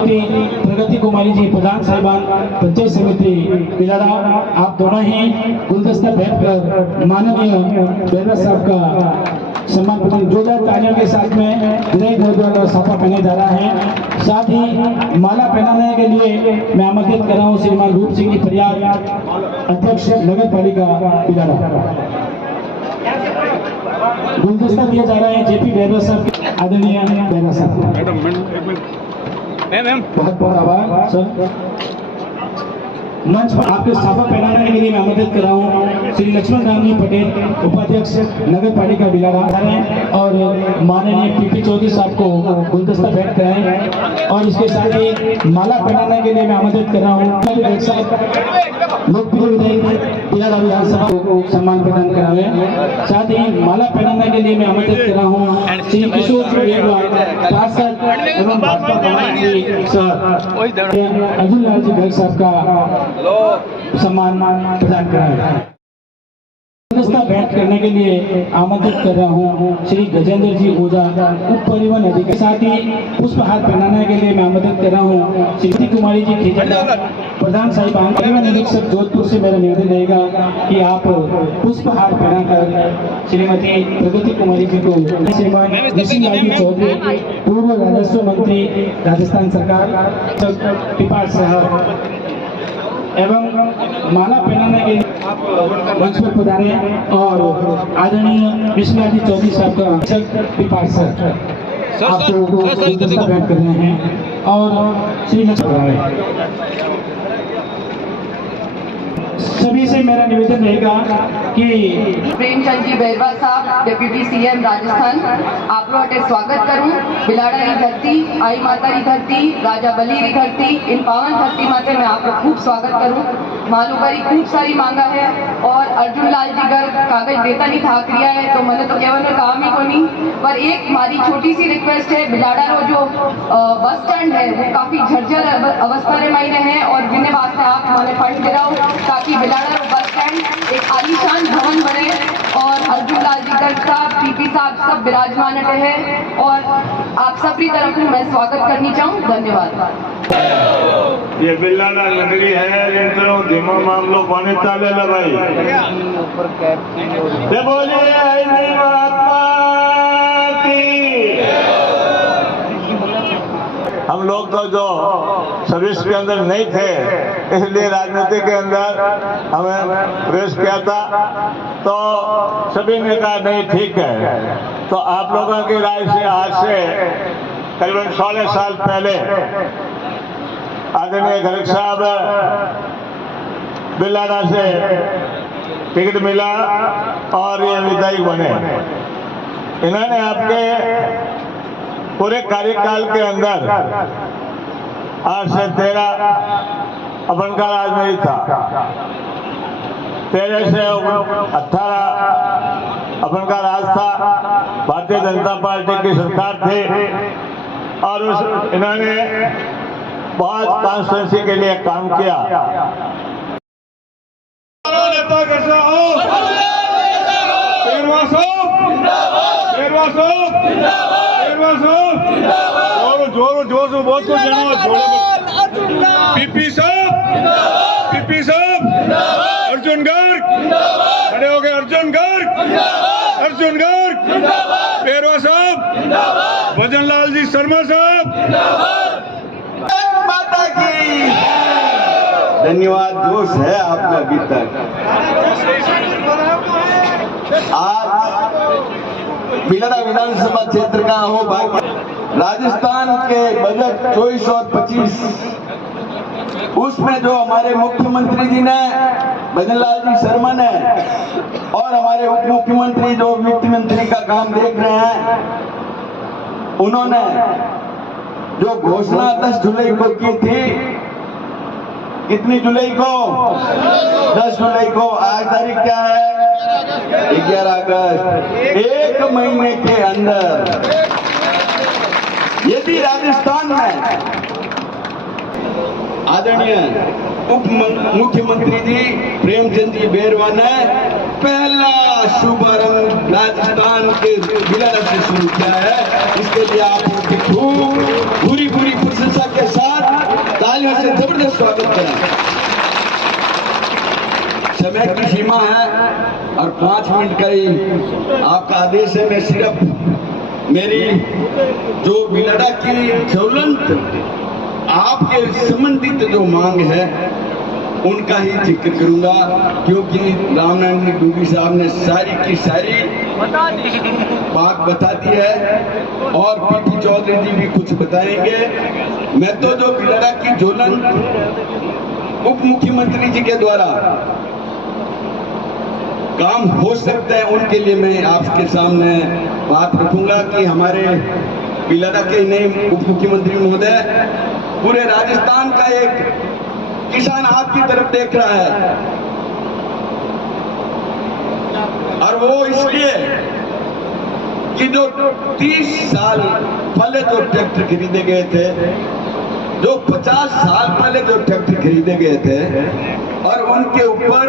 प्रगति कुमारी जी प्रधान साहिबान पंचायत समिति बिलाड़ा, आप दोनों ही गुलदस्ता भेंट कर माननीय बेरा साहब का सम्मान प्रदान जोरदार तालियों के साथ में विधायक महोदय का साफा पहने जा रहा है। साथ ही माला पहनाने के लिए मैं आमंत्रित कर रहा हूँ श्रीमान रूप सिंह जी फरियाद, अध्यक्ष नगर पालिका बिलाड़ा। गुलदस्ता दिया जा रहा है जेपी बेरा साहब, आदरणीय बेरा साहब। बहुत बहुत आभार सर। मंच पर आपके साफा पहनाने के लिए मैं आमंत्रित कर रहा हूँ श्री लक्ष्मण राम जी पटेल, उपाध्यक्ष नगर पालिका बिलाड़ा और माननीय पीपी चौधरी साहब को गुलदस्ता भेंट कराएं। और इसके साथ ही माला पहनाने के लिए मैं आमंत्रित कर रहा हूँ लोकप्रिय विधायक बिलाड़ा विधानसभा को सम्मान प्रदान करावे। साथ ही माला पहनाने के लिए मैं आमंत्रित कर रहा हूँ श्री किशोर पार्षद एवं भाजपा अर्जुन लाल जी गर्ग साहब का सम्मान प्रदान कराया। गुलदस्ता भेंट करने के लिए आमंत्रित कर रहा हूँ श्री गजेंद्र जी ओझा, उप परिवहन अधिकारी। साथ ही पुष्पहार पहनाने के लिए मैं आमंत्रित कर रहा हूँ श्री कुमारी जी खिजड़ा, प्रधान साहिबान परिवहन निरीक्षक जोधपुर से मेरा निवेदन रहेगा कि आप पुष्पहार पहनाकर श्रीमती प्रगति कुमारी जी को, श्रीमान ऋषिलाल चौधरी पूर्व राजस्व मंत्री राजस्थान सरकार पिपाड़ साहब एवं माला पहनाने के लिए आप मंच पर पधारे और आदरणीय ऋषिलाल जी चौधरी साहब का पिपाड़ सर आपको गुलदस्ता भेंट कर रहे हैं और श्री लक्ष्मण सभी से मेरा निवेदन रहेगा कि प्रेमचंद जी बैरवा साहब डिप्टी सीएम राजस्थान आप लोग स्वागत करूं। बिलाड़ा री धरती, आई माता री धरती, राजा बली री धरती, इन पावन धरती माते में आप लोग खूब स्वागत करूं। मालूम करी खूब सारी मांगा है और अर्जुन लाल जी गर्ग कागज देता नहीं था क्रिया है तो मैंने तो केवल काम ही को नहीं, पर एक हमारी छोटी सी रिक्वेस्ट है। बिलाड़ा रो जो बस स्टैंड है वो काफी झरझर अवस्था रे मायने है और जिन्हें वास्ते आप हमारे फंड दे रहा हो ताकि बिलाड़ा रो बस स्टैंड एक आलीशान भवन बने और अर्जुन लाल जी गर्ग साहब, पीपी साहब सब विराजमान है और आप सबकी तरफ मैं स्वागत करनी चाहूँ। धन्यवाद। ये बिलाड़ा नगरी है, लेकिन धीमा मामलो पानी चाले ला भाई। ये बोलिए महात्मा की। हम लोग तो जो सर्विस के अंदर नहीं थे इसलिए राजनीति के अंदर हमें प्रवेश किया था तो सभी ने कहा नहीं ठीक है। तो आप लोगों की राय से आज से करीबन 16 साल पहले आदरणीय गर्ग साहब बिलाड़ा से टिकट मिला और ये विधायक बने। इन्होंने आपके पूरे कार्यकाल के अंदर 8 से 13 अपन का राज नहीं था, 13 से 18 अपन का राज था, भारतीय जनता पार्टी की सरकार थी और उस इन्होंने बहुत कॉन्स्टिट्यूंसी के लिए काम किया। जोर से बहुत कुछ पीपी साहब अर्जुन गर्ग खड़े हो गए। अर्जुन गर्ग पेरवा साहब, भजन लाल जी शर्मा साहब। माता की धन्यवाद। जोश है आपका अभी तक। आज बिलाड़ा विधानसभा क्षेत्र का हो भाग्य। राजस्थान के बजट 24 और 25 उसमें जो हमारे मुख्यमंत्री जी ने, भजन लाल जी शर्मा ने और हमारे उप मुख्यमंत्री जो वित्त मंत्री का काम देख रहे हैं, उन्होंने जो घोषणा 10 जुलाई को की थी, कितनी जुलाई को? 10 जुलाई को। आज तारीख क्या है? 11 अगस्त। 1 महीने के अंदर यदि राजस्थान में आदरणीय उप मुख्यमंत्री जी प्रेमचंद जी बैरवा ने पहला शुभारंभ राजस्थान के बिलाड़ा से शुरू किया है, इसके लिए आप पूरी प्रशंसा के साथ से स्वागत करें। समय की सीमा है और 5 मिनट का ही आपका आदेश है। मैं सिर्फ मेरी जो बिलाड़ा की ज्वलंत आपके संबंधित जो मांग है उनका ही जिक्र करूंगा, क्योंकि रामनारायण डूबी साहब ने सारी की सारी बात बता दी है और पीपी चौधरी जी भी कुछ बताएंगे। मैं तो जो बिलाड़ा की ज्वलंत उप मुख्यमंत्री जी के द्वारा काम हो सकते हैं उनके लिए मैं आपके सामने बात रखूंगा कि हमारे बिलाड़ा के नए उप मुख्यमंत्री महोदय, पूरे राजस्थान का एक किसान आपकी तरफ देख रहा है और वो इसलिए कि जो 30 साल पहले जो ट्रैक्टर खरीदे गए थे, जो 50 साल पहले जो ट्रैक्टर खरीदे गए थे और उनके ऊपर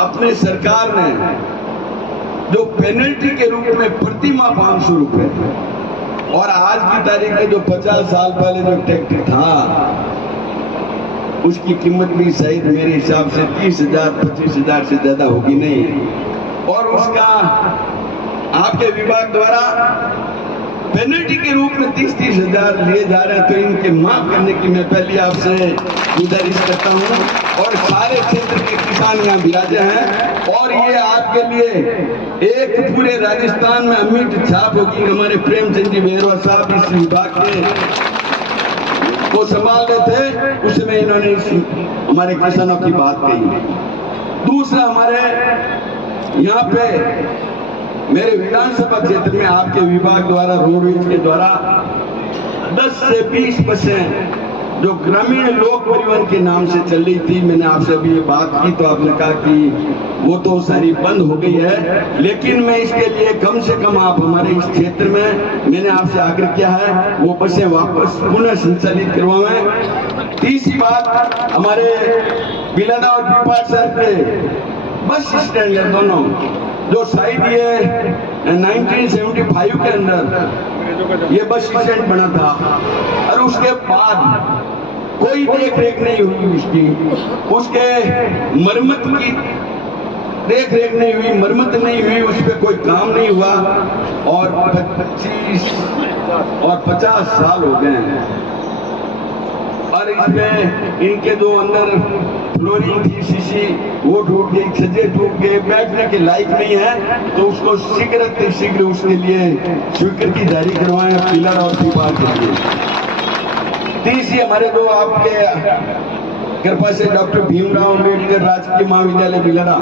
अपने सरकार ने जो पेनल्टी के रूप में प्रति माह 500 रुपए, और आज की तारीख में जो 50 साल पहले जो ट्रैक्टर था उसकी कीमत भी शायद मेरे हिसाब से 30,000 25,000 से ज्यादा होगी नहीं, और उसका आपके विभाग द्वारा पेनल्टी के रूप में 30-30 हजार लिए जा रहे हैं। तो इनके माफ करने की मैं पहले आपसे गुजारिश करता हूं, और सारे क्षेत्र के किसान यहाँ विराजे हैं और ये आपके लिए एक पूरे राजस्थान में अमिट छाप होगी। हमारे प्रेमचंद जी बेरवा साहब इस विभाग के को संभाल रहे थे, उस समय इन्होंने हमारे किसानों की बात कही। दूसरा, हमारे यहाँ पे मेरे विधानसभा क्षेत्र में आपके विभाग द्वारा रोडवेज के द्वारा 10 से 20 बसें जो ग्रामीण लोक परिवहन के नाम से चल रही थी, मैंने आपसे अभी ये बात की तो आपने कहा कि वो तो सारी बंद हो गई है, लेकिन मैं इसके लिए कम से कम आप हमारे इस क्षेत्र में मैंने आपसे आग्रह किया है वो बसें वापस पुनः संचालित करवाएं। तीसरी बात, हमारे बिलाड़ा और पीपाट शहर के बस स्टैंड है दोनों, जो शायद ये 1975 के अंदर ये बस स्टैंड बना था और उसके बाद कोई देख रेख नहीं हुई उसके मरम्मत की देख रेख नहीं हुई, मरम्मत नहीं हुई, उस पर कोई काम नहीं हुआ और 25 और 50 साल हो गए हैं। और इसमें इनके जो अंदर फ्लोरिंग थी शीशी वो टूट गई, छज्जे टूट गए, बैठने के लायक नहीं है, तो उसको शीघ्र उसके लिए स्वीकृति जारी करवाएं पिलर और दीवार के लिए। तीसरी, हमारे जो आपके कृपा से डॉक्टर भीमराव अम्बेडकर राजकीय महाविद्यालय बिलाड़ा,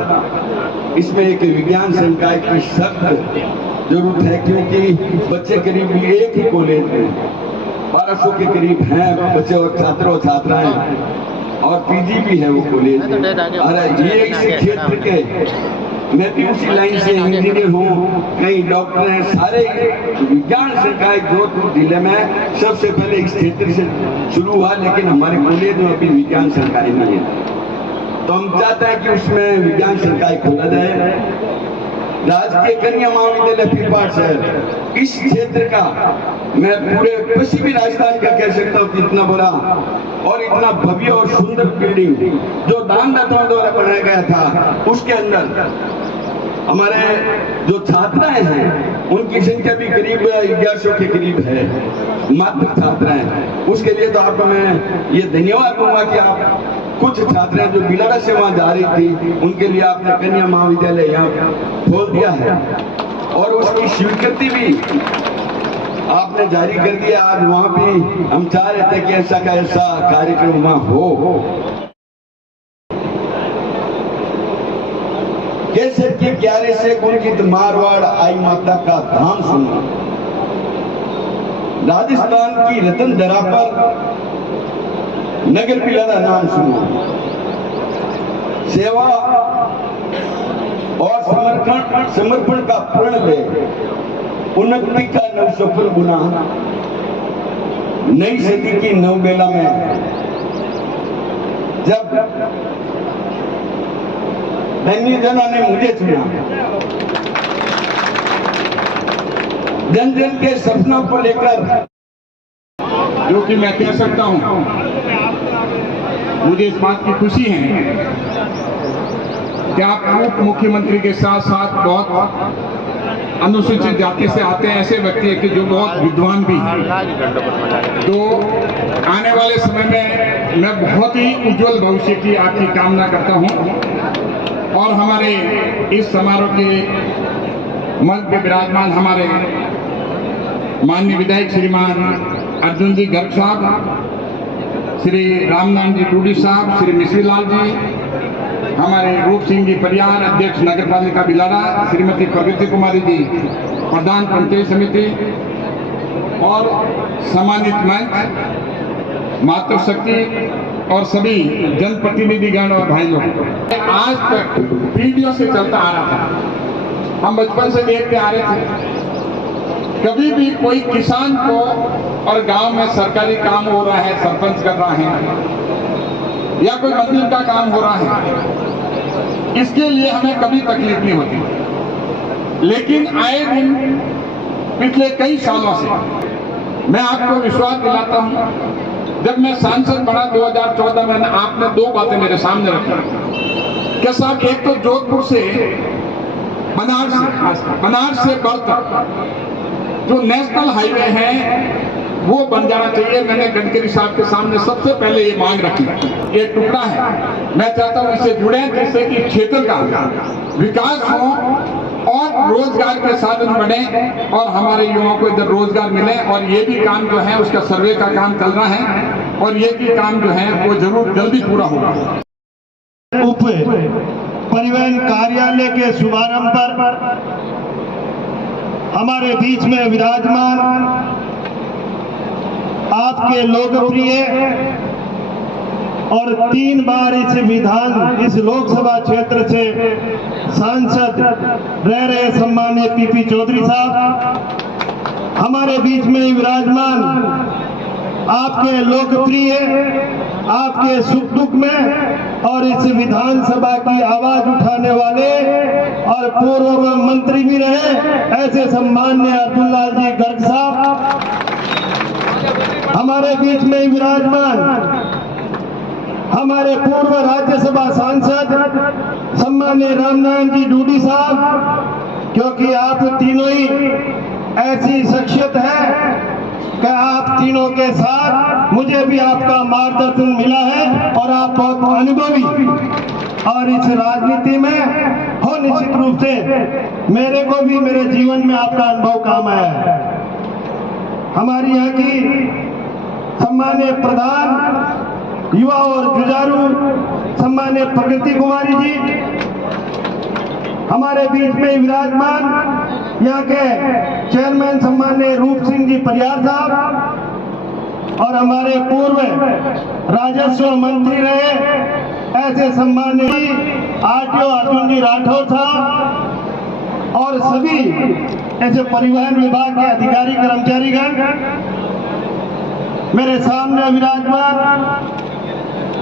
इसमें एक विज्ञान संकाय की सख्त जरूरत है, क्योंकि बच्चे करीब एक ही कॉलेज में 1200 के करीब हैं बच्चे और छात्र और छात्राएं, और पीजी भी है वो कॉलेज में। और ये इस क्षेत्र के, मैं भी उसी लाइन से इंजीनियर हूँ, कई डॉक्टर हैं, सारे विज्ञान संकाय जोधपुर जिले में सबसे पहले इस क्षेत्र से शुरू हुआ, लेकिन हमारे कॉलेज में अभी विज्ञान संकाय नहीं है, तो हम चाहते हैं कि उसमें विज्ञान संकाय खोला जाए। राजकीय कन्या महाविद्यालय पीपाट शहर इस क्षेत्र का, मैं पूरे पश्चिमी राजस्थान का कह सकता हूँ कि इतना बड़ा और इतना भव्य और सुंदर बिल्डिंग जो दानदाताओं द्वारा बनाया गया था, उसके अंदर हमारे जो छात्राएं हैं उनकी संख्या भी करीब 1100 के करीब है मात्र छात्राएं। उसके लिए तो आपको मैं ये धन्यवाद दूंगा कि आप कुछ छात्राएं जो बिलाड़ा से वहां जा रही थी उनके लिए आपने कन्या महाविद्यालय यहाँ खोल दिया है और उसकी स्वीकृति भी आपने जारी कर दिया। आज वहां भी हम चाह रहे थे कि ऐसा का ऐसा कार्यक्रम वहां हो। केसर के क्यारे से गुंजित मारवाड़ आई माता का धाम सुना, राजस्थान की रतन धरा पर नगर बिलाड़ा नाम सुना, सेवा और समर्पण का प्रण ले, उन्नति का नवसफल गुना, नई सदी की नवबेला में जब धन्य जनों ने मुझे चुना, जन जन के सपनों को लेकर, जो कि मैं कह सकता हूं मुझे इस बात की खुशी है कि आप उप मुख्यमंत्री के साथ साथ बहुत अनुसूचित जाति से आते हैं ऐसे व्यक्ति हैं कि जो बहुत विद्वान भी हैं। तो आने वाले समय में मैं बहुत ही उज्जवल भविष्य की आपकी कामना करता हूं और हमारे इस समारोह के मंच पे विराजमान हमारे माननीय विधायक श्रीमान अर्जुन जी गर्ग साहब, श्री रामनारायण जी टूडी साहब, श्री मिश्री लाल जी, हमारे रूप सिंह जी परियार अध्यक्ष नगर पालिका बिलाड़ा, श्रीमती प्रगति कुमारी जी प्रधान पंचायत समिति और सम्मानित मंच, मातृशक्ति और सभी जनप्रतिनिधिगण और भाई लोग। आज तक पीढ़ियों से चलता आ रहा था, हम बचपन से देखते आ रहे थे, कभी भी कोई किसान को और गांव में सरकारी काम हो रहा है, सरपंच कर रहा है या कोई मंदिर का काम हो रहा है, इसके लिए हमें कभी तकलीफ नहीं होती। लेकिन आए दिन पिछले कई सालों से मैं आपको विश्वास दिलाता हूं, जब मैं सांसद बना 2014 में, आपने दो बातें मेरे सामने रखी कि साहब एक तो जोधपुर से बनारस से बर्थ जो नेशनल हाईवे है वो बन जाना चाहिए। मैंने गडकरी साहब के सामने सबसे पहले ये मांग रखी। ये टुकड़ा है, मैं चाहता हूं इससे जुड़े जिससे कि क्षेत्र का विकास हो और रोजगार के साधन बने और हमारे युवाओं को इधर रोजगार मिले। और ये भी काम जो है उसका सर्वे का काम चल रहा है और ये भी काम जो है वो जरूर जल्दी पूरा होगा। उप परिवहन कार्यालय के शुभारंभ पर हमारे बीच में विराजमान आपके लोकप्रिय और 3 बार इस लोकसभा क्षेत्र से सांसद रह रहे सम्मानित पीपी चौधरी साहब, हमारे बीच में विराजमान आपके लोकप्रिय, आपके सुख दुख में और इस विधानसभा की आवाज उठाने वाले और पूर्व मंत्री भी रहे ऐसे सम्मान्य अर्जुन लाल जी गर्ग साहब, हमारे बीच में विराजमान हमारे पूर्व राज्यसभा सांसद सम्मान्य रामनारायण जी टूडी साहब, क्योंकि आप तीनों ही ऐसी शख्सियत है कि आप तीनों के साथ मुझे भी आपका मार्गदर्शन मिला है और आप बहुत अनुभवी और इस राजनीति में हो निश्चित रूप से मेरे को भी मेरे जीवन में आपका अनुभव काम आया है। हमारी यहाँ की सम्मान्य प्रधान युवा और जुझारू सम्मान्य प्रगति कुमारी जी, हमारे बीच में विराजमान यहाँ के चेयरमैन सम्मान्य रूप सिंह जी परियार साहब और हमारे पूर्व राजस्व मंत्री रहे ऐसे सम्मान्य आरटीओ अर्जुन जी राठौर साहब और सभी ऐसे परिवहन विभाग के अधिकारी कर्मचारीगण मेरे सामने विराजमान,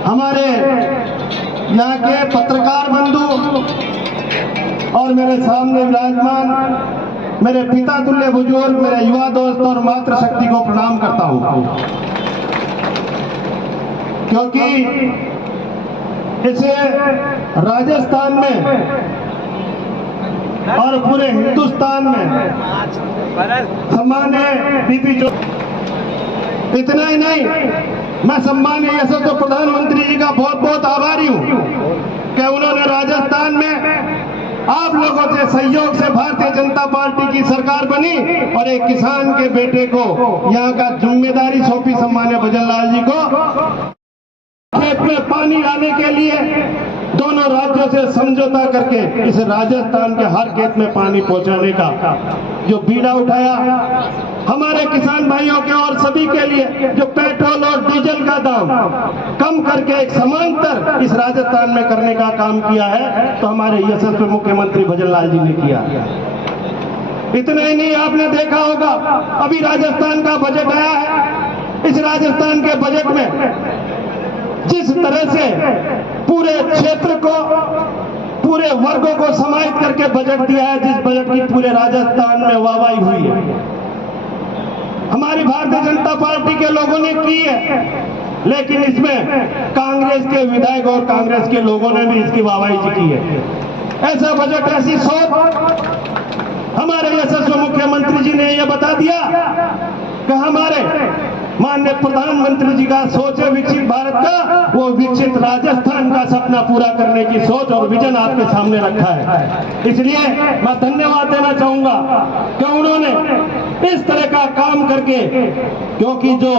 हमारे यहाँ के पत्रकार बंधु और मेरे सामने विराजमान मेरे पिता तुल्य बुजुर्ग, मेरे युवा दोस्त और मातृशक्ति को प्रणाम करता हूँ, क्योंकि इसे राजस्थान में और पूरे हिंदुस्तान में सम्मान्य पीपी इतना ही नहीं, मैं सम्मान्य यशस्वी प्रधानमंत्री जी का बहुत बहुत आभारी हूँ कि उन्होंने राजस्थान में आप लोगों से सहयोग से भारतीय जनता पार्टी की सरकार बनी और एक किसान के बेटे को यहाँ का जिम्मेदारी सौंपी सम्मान्य भजन लाल जी को। खेत में पानी लाने के लिए दोनों राज्यों से समझौता करके इस राजस्थान के हर खेत में पानी पहुंचाने का जो बीड़ा उठाया, हमारे किसान भाइयों के और सभी के लिए जो पेट्रोल और डीजल का दाम कम करके एक समांतर इस राजस्थान में करने का काम किया है, तो हमारे यशस्वी मुख्यमंत्री भजन लाल जी ने किया। इतना ही नहीं, आपने देखा होगा अभी राजस्थान का बजट आया है, इस राजस्थान के बजट में जिस तरह से पूरे क्षेत्र को, पूरे वर्गों को समाहित करके बजट दिया है, जिस बजट की पूरे राजस्थान में वाहवाही हुई है, हमारी भारतीय जनता पार्टी के लोगों ने की है। लेकिन इसमें कांग्रेस के विधायक और कांग्रेस के लोगों ने भी इसकी वाहवाही की है। ऐसा बजट, ऐसी सोच हमारे यशस्वी मुख्यमंत्री जी ने यह बता दिया कि हमारे माननीय प्रधानमंत्री जी का सोच है विकसित भारत का, वो विकसित राजस्थान का सपना पूरा करने की सोच और विजन आपके सामने रखा है। इसलिए मैं धन्यवाद देना चाहूंगा कि उन्होंने इस तरह का काम करके, क्योंकि जो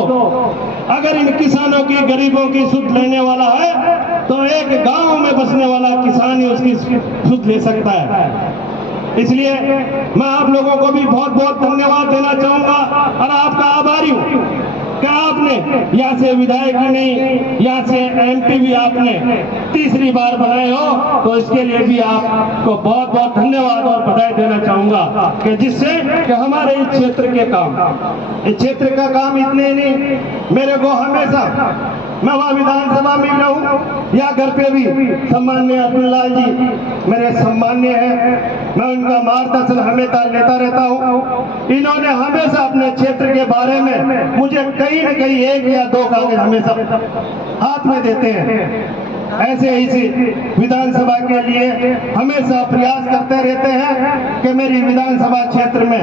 अगर इन किसानों की, गरीबों की सुध लेने वाला है तो एक गांव में बसने वाला किसान ही उसकी सुध ले सकता है। इसलिए मैं आप लोगों को भी बहुत बहुत धन्यवाद देना चाहूंगा और आपका आभारी हूं कि आपने यहाँ से विधायक ही नहीं, यहाँ से MP भी आपने तीसरी बार बनाए हो, तो इसके लिए भी आपको बहुत बहुत धन्यवाद और बधाई देना चाहूंगा कि जिससे कि हमारे इस क्षेत्र के काम, इस क्षेत्र का काम इतने ही नहीं, मेरे को हमेशा मैं वहाँ विधानसभा में रहूं या घर पे भी सम्माननीय अब्दुल्ला जी मेरे सम्मान्य हैं, मैं उनका मार्गदर्शन हमेशा लेता रहता हूं। इन्होंने हमेशा अपने क्षेत्र के बारे में मुझे कहीं न कहीं एक या दो कागज हमेशा हाथ में देते हैं। ऐसे इसी विधानसभा के लिए हमेशा प्रयास करते रहते हैं कि मेरी विधानसभा क्षेत्र में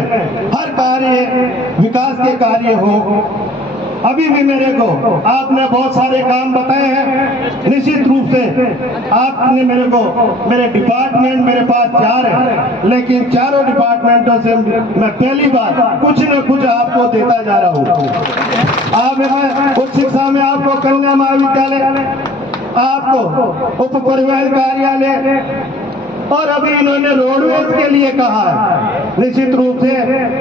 हर कार्य, विकास के कार्य हो। अभी भी मेरे को आपने बहुत सारे काम बताए हैं, निश्चित रूप से आपने मेरे को, मेरे डिपार्टमेंट मेरे पास 4 है, लेकिन चारों डिपार्टमेंटों से मैं पहली बार कुछ न कुछ आपको देता जा रहा हूँ। आप मैं उच्च शिक्षा में आपको कन्या महाविद्यालय, आपको उप परिवहन कार्यालय, और अभी इन्होंने रोडवेज के लिए कहा है। निश्चित रूप से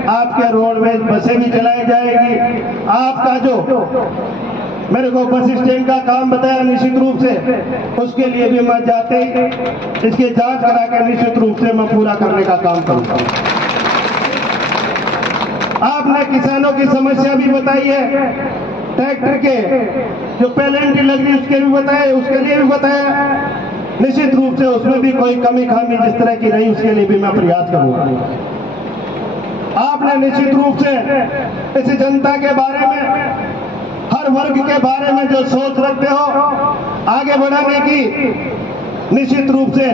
आपके रोडवेज बसें भी चलाई जाएगी। आपका जो मेरे को बस स्टैंड का काम बताया, निश्चित रूप से उसके लिए भी मैं जाते ही इसकी जांच करा के निश्चित रूप से मैं पूरा करने का काम करूंगा। आपने किसानों की समस्या भी बताई है, ट्रैक्टर के जो पेनल्टी लग रही उसके भी बताए, उसके लिए भी बताया। निश्चित रूप से उसमें भी कोई कमी खामी जिस तरह की रही उसके लिए भी मैं प्रयास करूंगा। आपने निश्चित रूप से इस जनता के बारे में, हर वर्ग के बारे में जो सोच रखते हो आगे बढ़ाने की, निश्चित रूप से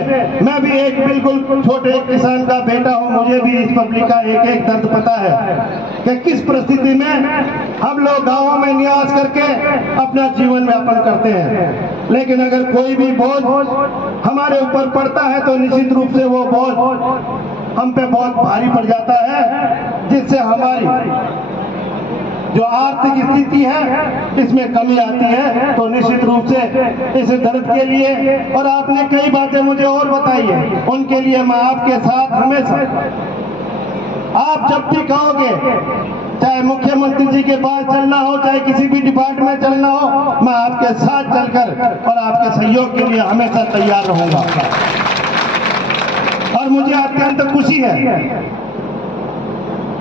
मैं भी एक बिल्कुल छोटे किसान का बेटा हूं, मुझे भी इस पब्लिक का एक एक दर्द पता है कि किस परिस्थिति में हम लोग गांवों में निवास करके अपना जीवन यापन करते हैं। लेकिन अगर कोई भी बोझ हमारे ऊपर पड़ता है तो निश्चित रूप से वो बोझ हम पे बहुत भारी पड़ जाता है, जिससे हमारी जो आर्थिक स्थिति है इसमें कमी आती है। तो निश्चित रूप से इस दर्द के लिए, और आपने कई बातें मुझे और बताई है, उनके लिए मैं आपके साथ हमेशा, आप जब भी कहोगे, चाहे मुख्यमंत्री जी के पास चलना हो, चाहे किसी भी डिपार्टमेंट चलना हो, मैं आपके साथ चलकर और आपके सहयोग के लिए हमेशा तैयार रहूंगा। और मुझे अत्यंत खुशी है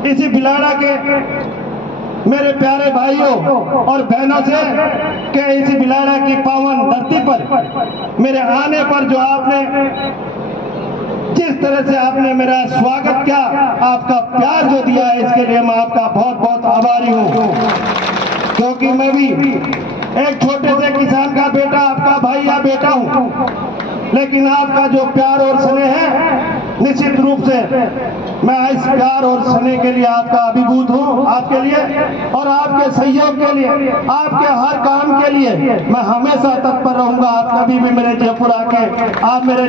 इसी बिलाड़ा के मेरे प्यारे भाइयों और बहनों से कि इस बिलाड़ा की पावन धरती पर मेरे आने पर जो आपने, जिस तरह से आपने मेरा स्वागत किया, आपका प्यार जो दिया है, इसके लिए मैं आपका बहुत बहुत आभारी हूँ। क्योंकि मैं भी एक छोटे से किसान का बेटा, आपका भाई या बेटा हूँ, लेकिन आपका जो प्यार और स्नेह है, निश्चित रूप से मैं इस प्यार और स्नेह के लिए आपका अभिभूत हूँ, आपके लिए और आपके सहयोग के लिए, आपके हर काम के लिए मैं हमेशा तत्पर रहूंगा। आप कभी भी मेरे जयपुर आके आप मेरे